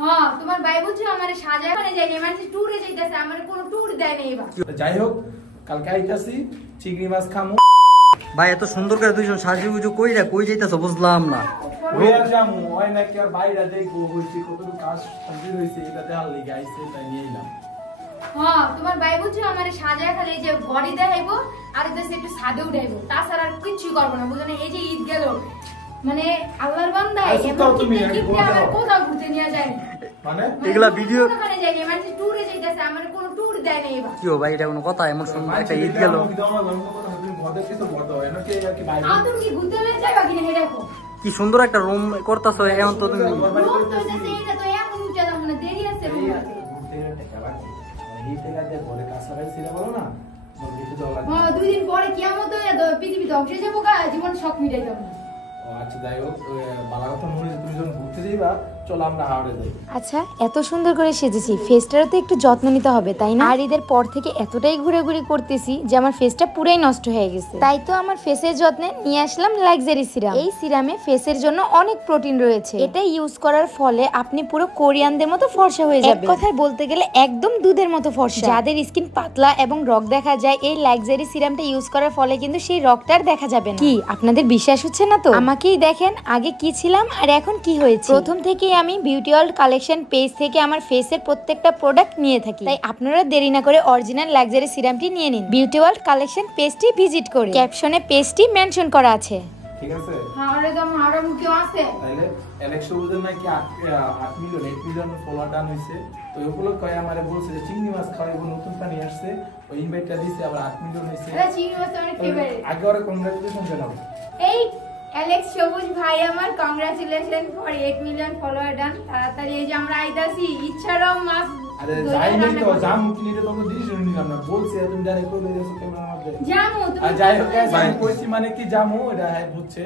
হ্যাঁ তোমার ভাই বুঝছো আমারে সাজায় মানে যাই না মানে ট্যুরে যাইতাছে আমারে কোনো ট্যুর দেয় না এবার। যাই হোক কালকে আইতাছি চিংড়ি মাছ খামু। ভাই এত সুন্দর করে দুইজন সাজুগুজু কইরা কই যাইতাছো বুঝলাম না। রোয়া জামু ওই নাকি আর বাইরে দেখবো হইছে কতটুকু কাজ কমপ্লিট হইছে এটা দেখার লাগি আইছে তাই নিয়ে এলাম। হ্যাঁ তোমার ভাই বুঝছো আমারে সাজায় খালি যে বডি দেখাইবো আর দেশে একটু সাদে উঠাইবো তাছাড়া আর কিছু করবো না বুঝো না। এই যে ঈদ গেল মানে আল্লাহর বান্দা তুমি আমার কোথাও ঘুরতে নিয়ে যায় না মানে এগুলা ভিডিও ওখানে যাই না মানে ট্যুরে যাইতাছে আমারে কোনো ট্যুর দেয় না এবার। কি ও ভাই এটা কোনো কথা এমন সুন্দর একটা ঈদ গেল তুমি কি ঘুরতে যাইবা কিনা হে দেখো কি সুন্দর একটা রুম করতাছো এখন তো তুমি দুই দিন পরে কিয়ামত হয়ে পৃথিবী ধ্বংস হয়ে যাবো জীবন শখ মিটাই যাবো। আচ্ছা যাই হোক বালা কথা মনে তুমি যখন ঘুরতে যাইবা চলো আমরা হাওড়ে যাই। আচ্ছা এত সুন্দর করে সেজেছি, ফেসটারও তো একটু যত্ন নিতে হবে তাই না? আর ঈদের পর থেকে এতটাই ঘুরাঘুরি করতেছি যে আমার ফেসটা পুরাই নষ্ট হয়ে গেছে। তাই তো আমার ফেসের যত্নে নিয়ে আসলাম লাক্সারি সিরাম। এই সিরামে ফেসের জন্য অনেক প্রোটিন রয়েছে। এটা ইউজ করার ফলে আপনি পুরো কোরিয়ানদের মতো ফর্সা হয়ে যাবেন। এক কথায় বলতে গেলে একদম দুধের মতো ফর্সা। যাদের স্কিন পাতলা এবং রগ দেখা যায় এই লাক্সারি সিরামটা ইউজ করার ফলে কিন্তু সেই রগটা আর দেখা যাবে না। কি আপনাদের বিশ্বাস হচ্ছে না তো? আমাকেই দেখেন আগে কি ছিলাম আর এখন কি হয়েছে। প্রথম থেকে আমি বিউটি ওয়ার্ল্ড কালেকশন পেজ থেকে আমার ফেসের প্রত্যেকটা প্রোডাক্ট নিয়ে থাকি, তাই আপনারা দেরি না করে অরিজিনাল লাক্সারি সিরামটি নিয়ে নিন বিউটি ওয়ার্ল্ড কালেকশন পেজটি ভিজিট করে। ক্যাপশনে পেজটি মেনশন করা আছে। ঠিক আছে আমারে তো মারা মুখে আছে তাইলে ইলেকশন বুঝেন নাকি 8 মিলিয়ন ফলোয়ার ডান হইছে। তো ওগুলো কয় আমারে বলছে যে চিংড়ি মাছ খাওয়াইবো নতুন পানি আসছে ওই ইনভাইটটা দিছে আবার 8 মিলিয়ন হইছে। আরে চিংড়ি মাছ অনেক ফেভারিট। আগে ওরে কংগ্রাচুলেশন জানাবো। এই অ্যালেক্স সবুজ ভাই আমার congratulation for 8 million follower done. তাড়াতাড়ি এই যে আমরা আইতাছি ইচ্ছারাম মাছ। আরে যাই নাই তো জামু কিনে তো কোনো ডিসিশন নিলাম না বলছি তুমি ডাইরেক্ট কই লইছো ক্যামেরার মধ্যে জামু তুমি আর যাই হোক ভাই কইছি মানে কি জামু এটা হচ্ছে।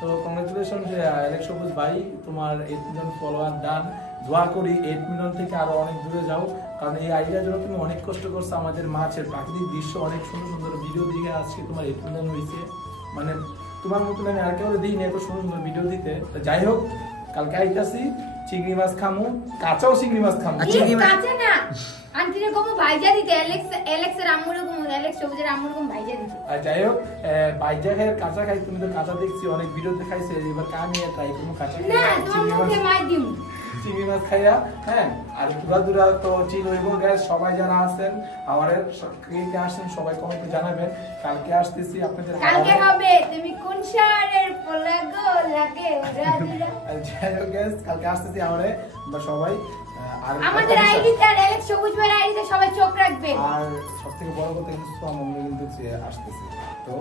তো কংগ্রাচুলেশন অ্যালেক্স সবুজ ভাই তোমার 8 মিলিয়ন ফলোয়ার ডান। দোয়া করি 8 মিলিয়ন থেকে আরো অনেক দূরে যাও, কারণ এই আইডিয়ার জন্য তুমি অনেক কষ্ট করছো। আমাদের মাছের প্রাকৃতিক দৃশ্য অনেক সুন্দর সুন্দর ভিডিও দেখে আজকে তোমার 8 মিলিয়ন হয়েছে। মানে তোমার মতন আমি আর কেউ দিই না এত সুন্দর সুন্দর ভিডিও দিতে। যাই হোক কালকে আইতাছি চিংড়ি মাছ খামু, কাঁচাও চিংড়ি মাছ খামু। চিংড়ি মাছ কাঁচা না আন্টিরে কম ভাইজা দিতে অ্যালেক্সের আম্মুরে কম অ্যালেক্স সবুজের আম্মুরে কম ভাইজা দিতে। আর যাই হোক ভাইজা খাই কাঁচা খাই তুমি তো কাঁচা দেখছি অনেক ভিডিও দেখাইছে এবার আমি ট্রাই করব কাঁচা খাই না তোমার মুখে মাই দিম চিংড়ি মাছ খাইয়া। হ্যাঁ আর দূরা তো চিল হইব গাইস। সবাই যারা আছেন আমাদের কে আসেন সবাই কমেন্টে জানাবেন। কালকে আসতেছি আপনাদের কালকে হবে তুমি কোন শহরের পোলাগো লাগে ওরা। যাই হোক গাইস কালকে আসতেছি আমাদের সবাই। আর আমাদের আইডিতে আর অ্যালেক্স সবুজ ভাইয়ের আইডিতে সবাই চোখ রাখবেন। আর সবথেকে বড় কথা কিন্তু সোয়ামন কিন্তু আসতেছে তো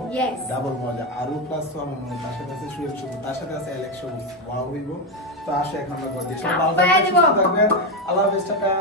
ডাবল মজা আরো প্লাস সোয়ামন তার সাথে আছে সুয়েব সবুজ তার সাথে আছে অ্যালেক্স সবুজ বড় হইব। তো আসে এখন আমরা বলি সবাই ভালো থাকবেন আল্লাহ হাফেজ টাটা।